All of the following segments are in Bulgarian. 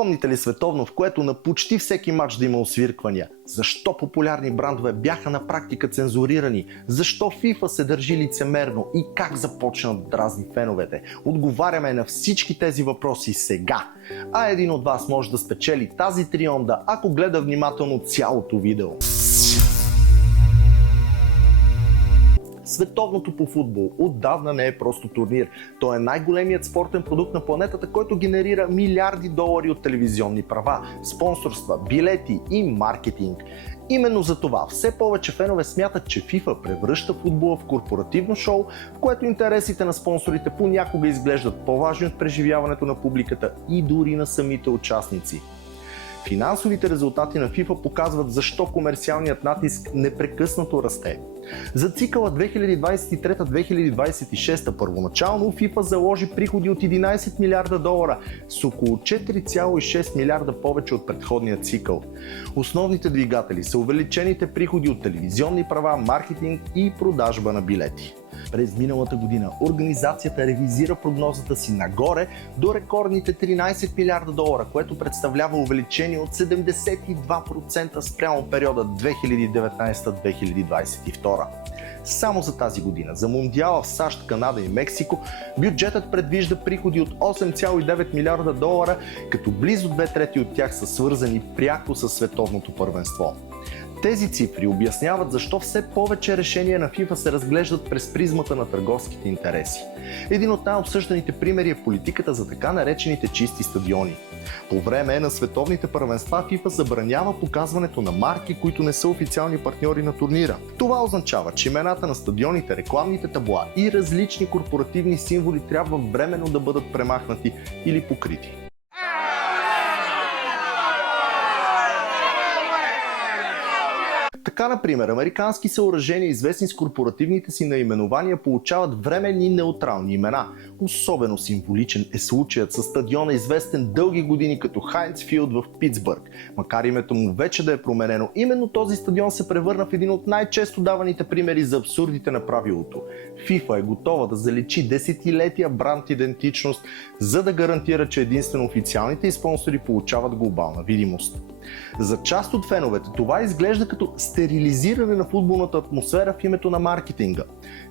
Помните ли световно, в което на почти всеки матч да има освирквания? Защо популярни брандове бяха на практика цензурирани? Защо FIFA се държи лицемерно и как започна да дразни феновете? Отговаряме на всички тези въпроси сега. А един от вас може да спечели тази трионда, ако гледа внимателно цялото видео. Световното по футбол отдавна не е просто турнир. То е най-големият спортен продукт на планетата, който генерира милиарди долари от телевизионни права, спонсорства, билети и маркетинг. Именно за това все повече фенове смятат, че FIFA превръща футбола в корпоративно шоу, в което интересите на спонсорите понякога изглеждат по-важни от преживяването на публиката и дори на самите участници. Финансовите резултати на FIFA показват защо комерциалният натиск непрекъснато расте. За цикъла 2023-2026 първоначално FIFA заложи приходи от 11 милиарда долара с около 4,6 милиарда повече от предходния цикъл. Основните двигатели са увеличените приходи от телевизионни права, маркетинг и продажба на билети. През миналата година организацията ревизира прогнозата си нагоре до рекордните 13 милиарда долара, което представлява увеличение от 72% спрямо периода 2019-2022. Само за тази година за Мондиала в САЩ, Канада и Мексико бюджетът предвижда приходи от 8,9 милиарда долара, като близо 2/3 от тях са свързани пряко със световното първенство. Тези цифри обясняват защо все повече решения на FIFA се разглеждат през призмата на търговските интереси. Един от най-обсъжданите примери е политиката за така наречените чисти стадиони. По време на световните първенства FIFA забранява показването на марки, които не са официални партньори на турнира. Това означава, че имената на стадионите, рекламните табла и различни корпоративни символи трябва временно да бъдат премахнати или покрити. Така, например, американски съоръжения, известни с корпоративните си наименования, получават временни неутрални имена. Особено символичен е случаят със стадиона, известен дълги години като Хайнц Филд в Питсбърг. Макар името му вече да е променено, именно този стадион се превърна в един от най-често даваните примери за абсурдите на правилото. FIFA е готова да заличи десетилетия бранд идентичност, за да гарантира, че единствено официалните и спонсори получават глобална видимост. За част от феновете това изглежда като стерилизиране на футболната атмосфера в името на маркетинга.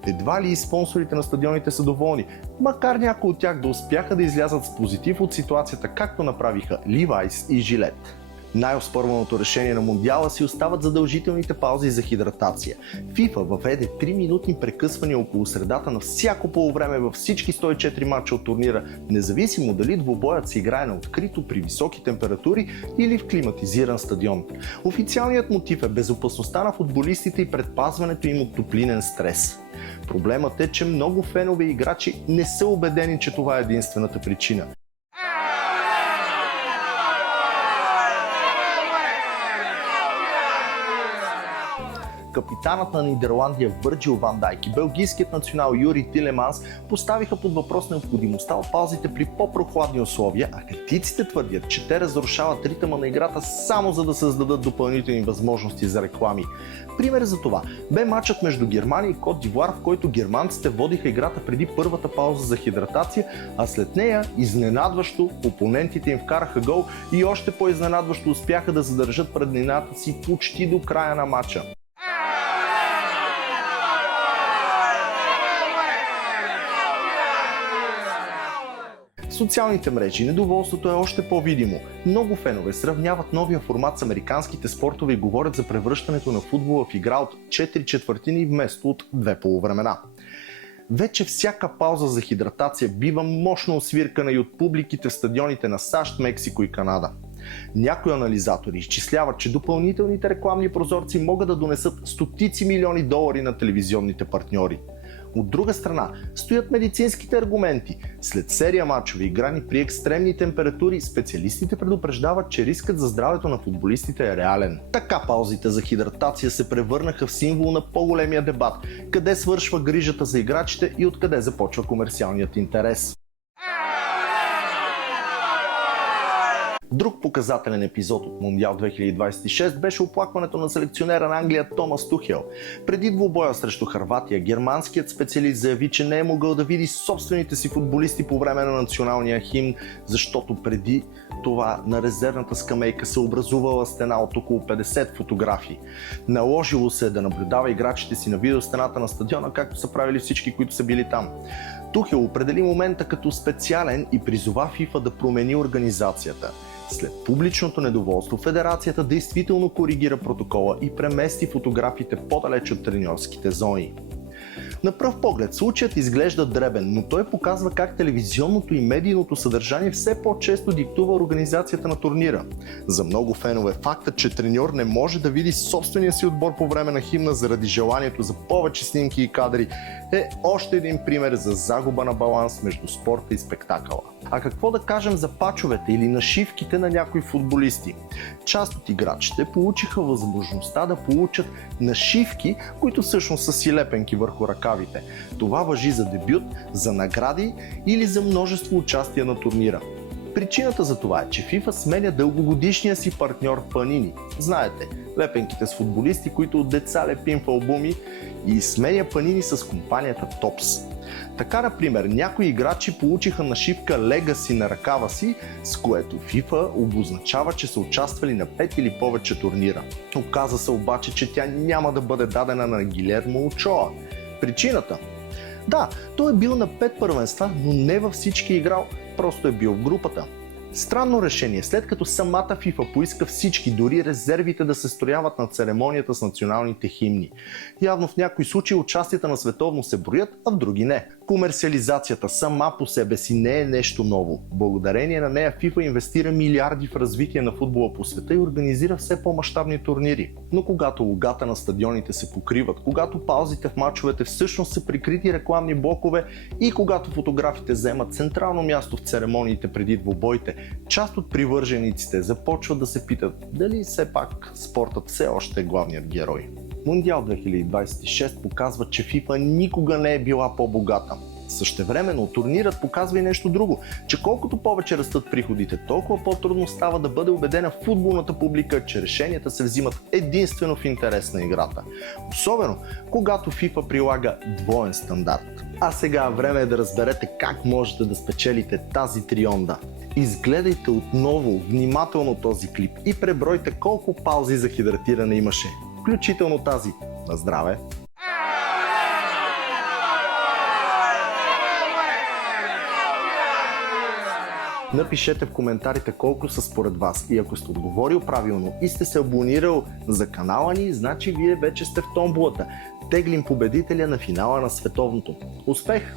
Едва ли и спонсорите на стадионите са доволни, макар някои от тях да успяха да излязат с позитив от ситуацията, както направиха Levi's и Gillette. Най-оспорваното решение на Мондиала си остават задължителните паузи за хидратация. FIFA въведе 3-минутни прекъсвания около средата на всяко полувреме във всички 104 мача от турнира, независимо дали двубоят се играе на открито при високи температури или в климатизиран стадион. Официалният мотив е безопасността на футболистите и предпазването им от топлинен стрес. Проблемът е, че много фенове и играчи не са убедени, че това е единствената причина. Капитанът на Нидерландия Върджил Ван Дайк и белгийският национал Юри Тилеманс поставиха под въпрос необходимостта от паузите при по-прохладни условия, а критиците твърдят, че те разрушават ритъма на играта само за да създадат допълнителни възможности за реклами. Пример за това бе матчът между Германия и Кот д'Ивоар, в който германците водиха играта преди първата пауза за хидратация, а след нея изненадващо опонентите им вкараха гол и още по-изненадващо успяха да задържат преднината си почти до края на матча. В социалните мрежи недоволството е още по-видимо. Много фенове сравняват новия формат с американските спортове и говорят за превръщането на футбола в игра от 4 четвъртини вместо от 2 полувремена. Вече всяка пауза за хидратация бива мощно освиркана и от публиките в стадионите на САЩ, Мексико и Канада. Някои анализатори изчисляват, че допълнителните рекламни прозорци могат да донесат стотици милиони долари на телевизионните партньори. От друга страна, стоят медицинските аргументи. След серия мачове, играни при екстремни температури, специалистите предупреждават, че рискът за здравето на футболистите е реален. Така паузите за хидратация се превърнаха в символ на по-големия дебат, къде свършва грижата за играчите и откъде започва комерциалният интерес. Друг показателен епизод от Мондиал 2026 беше оплакването на селекционера на Англия Томас Тухел. Преди двубоя срещу Хърватия, германският специалист заяви, че не е могъл да види собствените си футболисти по време на националния химн, защото преди това на резервната скамейка се образувала стена от около 50 фотографии. Наложило се да наблюдава играчите си на видеостената на стадиона, както са правили всички, които са били там. Тухел определи момента като специален и призова ФИФА да промени организацията. След публичното недоволство, федерацията действително коригира протокола и премести фотографите по-далеч от треньорските зони. На пръв поглед случаят изглежда дребен, но той показва как телевизионното и медийното съдържание все по-често диктува организацията на турнира. За много фенове фактът, че треньор не може да види собствения си отбор по време на химна заради желанието за повече снимки и кадри е още един пример за загуба на баланс между спорта и спектакъла. А какво да кажем за пачовете или нашивките на някои футболисти? Част от играчите получиха възможността да получат нашивки, които всъщност са си лепенки върху ръкавите. Това важи за дебют, за награди или за множество участия на турнира. Причината за това е, че FIFA сменя дългогодишния си партньор Panini. Знаете, лепенките с футболисти, които от деца лепим в албуми, и сменя Panini с компанията Topps. Така, например, някои играчи получиха нашивка Legacy на ръкава си, с което FIFA обозначава, че са участвали на 5 или повече турнира. Оказа се обаче, че тя няма да бъде дадена на Гилермо Очоа. Причината? Да, той е бил на 5 първенства, но не във всички играл, просто е бил в групата. Странно решение, след като самата FIFA поиска всички, дори резервите, да се строяват на церемонията с националните химни. Явно в някои случаи участията на световно се броят, а в други не. Комерциализацията сама по себе си не е нещо ново. Благодарение на нея FIFA инвестира милиарди в развитие на футбола по света и организира все по-мащабни турнири. Но когато логата на стадионите се покриват, когато паузите в мачовете всъщност са прикрити рекламни блокове и когато фотографите заемат централно място в церемониите преди двубоите, част от привържениците започват да се питат дали все пак спортът все още е главният герой. Мондиал 2026 показва, че FIFA никога не е била по-богата. Същевременно турнирът показва и нещо друго, че колкото повече растат приходите, толкова по-трудно става да бъде убедена футболната публика, че решенията се взимат единствено в интерес на играта. Особено, когато FIFA прилага двоен стандарт. А сега време е да разберете как можете да спечелите тази трионда. Изгледайте отново внимателно този клип и пребройте колко паузи за хидратиране имаше, включително тази. На здраве! Напишете в коментарите колко са според вас и ако сте отговорил правилно и сте се абонирал за канала ни, значи вие вече сте в томболата. Теглим победителя на финала на световното. Успех!